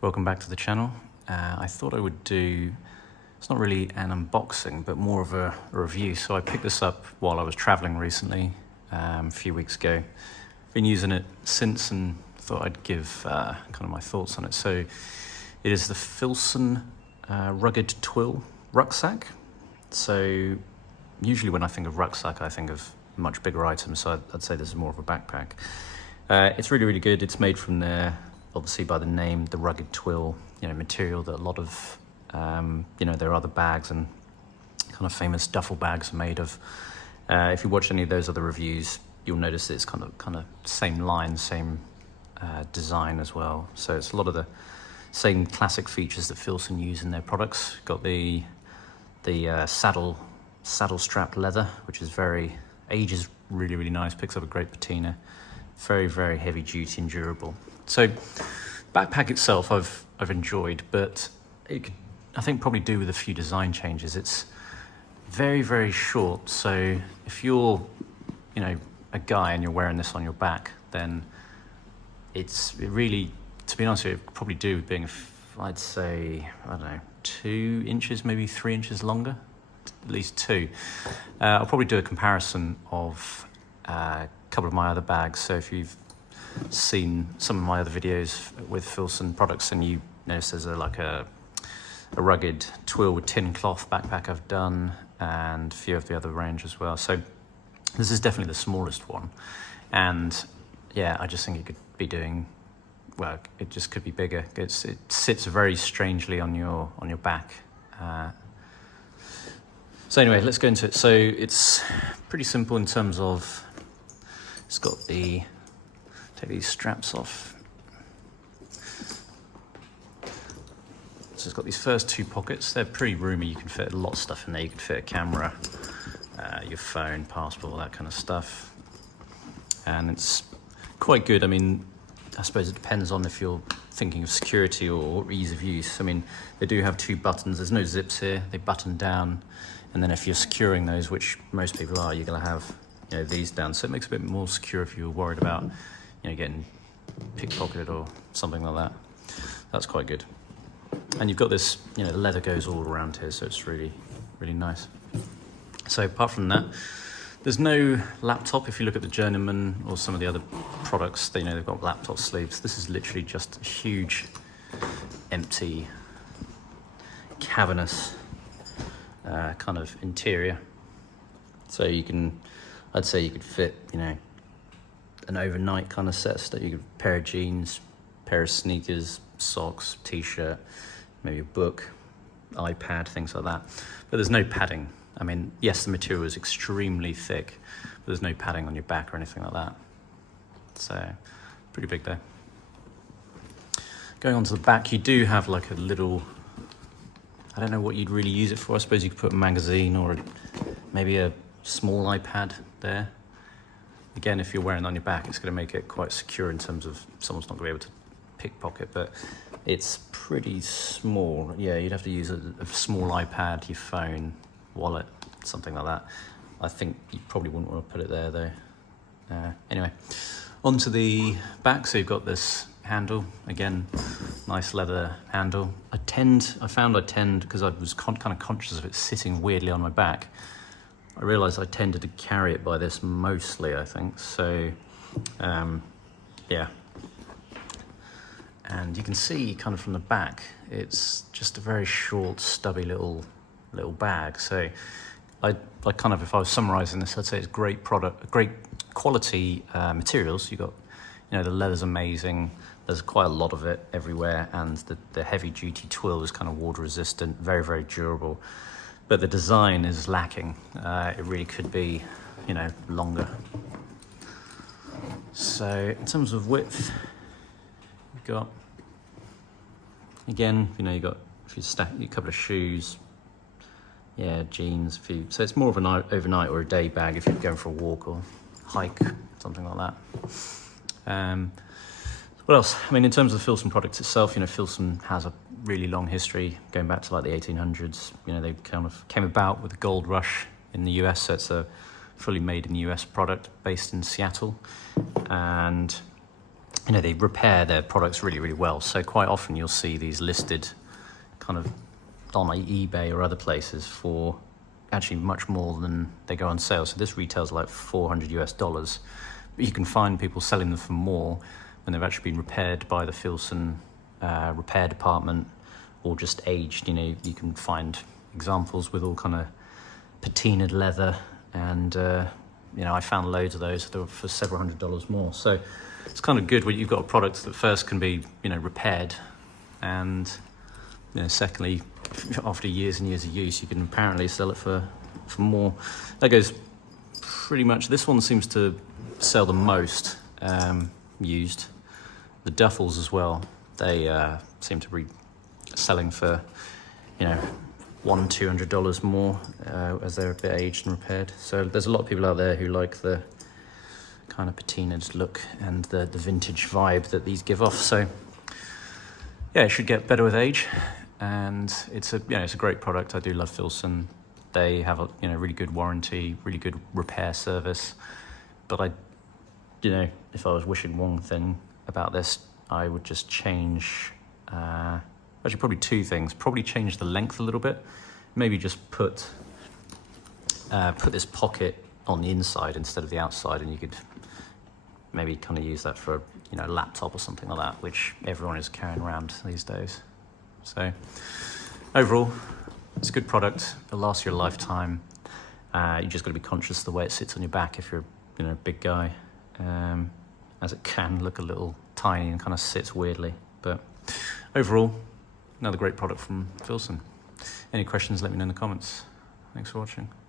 Welcome back to the channel. I thought I would do, it's not really an unboxing, but more of a review. So I picked this up while I was traveling recently, a few weeks ago. Been using it since and thought I'd give kind of my thoughts on it. So it is the Filson rugged Twill Rucksack. So usually when I think of rucksack, I think of much bigger items. So I'd say this is more of a backpack. It's really, really good. It's made from there, obviously by the name, the rugged twill, material that a lot of, there are other bags and kind of famous duffel bags are made of. If you watch any of those other reviews, you'll notice it's kind of same line, same design as well. So it's a lot of the same classic features that Filson use in their products. Got the saddle strap leather, which is ages really, really nice. Picks up a great patina. Very, very heavy duty and durable. So backpack itself I've enjoyed, but it could, I think, probably do with a few design changes. It's very, very short. So if you're, a guy and you're wearing this on your back, then it really, to be honest with you, it could probably do with being, I'd say, 2 inches, maybe 3 inches longer, at least 2. I'll probably do a comparison of a couple of my other bags. So if you've seen some of my other videos with Filson products and you notice there's a rugged twill with tin cloth backpack I've done, and a few of the other range as well. So this is definitely the smallest one, and yeah, I just think it could be doing well. It just could be bigger. It sits very strangely on your back. So anyway, let's go into it. So it's pretty simple in terms of, it's got take these straps off. So it's got these first 2 pockets. They're pretty roomy. You can fit a lot of stuff in there. You can fit a camera, your phone, passport, all that kind of stuff. And it's quite good. I mean, I suppose it depends on if you're thinking of security or ease of use. I mean, they do have 2 buttons. There's no zips here. They button down. And then if you're securing those, which most people are, you're going to have these down. So it makes it a bit more secure if you're worried about getting pickpocketed or something like that. That's quite good. And you've got this, the leather goes all around here, so it's really, really nice. So apart from that, there's no laptop. If you look at the Journeyman or some of the other products, they've got laptop sleeves. This is literally just a huge, empty, cavernous kind of interior. So I'd say you could fit, an overnight kind of set stuff. You could pair of jeans, pair of sneakers, socks, t-shirt, maybe a book, iPad, things like that. But there's no padding. I mean, yes, the material is extremely thick, but there's no padding on your back or anything like that. So pretty big there. Going on to the back, you do have like a little, I don't know what you'd really use it for. I suppose you could put a magazine or maybe a small iPad there. Again, if you're wearing it on your back, it's going to make it quite secure in terms of someone's not going to be able to pickpocket, but it's pretty small. Yeah, you'd have to use a small iPad, your phone, wallet, something like that. I think you probably wouldn't want to put it there though. Anyway, onto the back. So you've got this handle, again, nice leather handle. I found, because I was kind of conscious of it sitting weirdly on my back, I realised I tended to carry it by this mostly, I think. So, yeah. And you can see kind of from the back, it's just a very short, stubby little bag. So I kind of, if I was summarising this, I'd say it's great quality materials. You got, the leather's amazing. There's quite a lot of it everywhere, and the heavy duty twill is kind of water resistant, very, very durable. But the design is lacking. It really could be, longer. So in terms of width, you've got, again, you've got a couple of shoes, jeans, so it's more of an overnight or a day bag if you're going for a walk or hike, something like that. What else? I mean, in terms of the Filson product itself, Filson has a really long history going back to like the 1800s. They kind of came about with the gold rush in the US, so it's a fully made in the US product based in Seattle. And you know, they repair their products really, really well. So quite often you'll see these listed kind of on eBay or other places for actually much more than they go on sale. So this retails like $400 US, but you can find people selling them for more when they've actually been repaired by the Filson repair department or just aged. You know, you can find examples with all kind of patinaed leather, and you know, I found loads of those for several $100s more. So it's kind of good when you've got a product that first can be, you know, repaired, and you know, secondly, after years and years of use, you can apparently sell it for more. That goes pretty much. This one seems to sell the most used. The duffels as well. They seem to be selling for, you know, $100-200 more as they're a bit aged and repaired. So there's a lot of people out there who like the kind of patinaed look and the vintage vibe that these give off. So yeah, it should get better with age, and it's a great product. I do love Filson. They have a really good warranty, really good repair service. But if I was wishing one thing about this, I would just change. Actually, probably two things. Probably change the length a little bit. Maybe just put this pocket on the inside instead of the outside, and you could maybe kind of use that for a laptop or something like that, which everyone is carrying around these days. So overall, it's a good product. It'll last you a lifetime. You just got to be conscious of the way it sits on your back if you're a big guy, as it can look a little tiny and kind of sits weirdly. But overall, another great product from Filson. Any questions, let me know in the comments. Thanks for watching.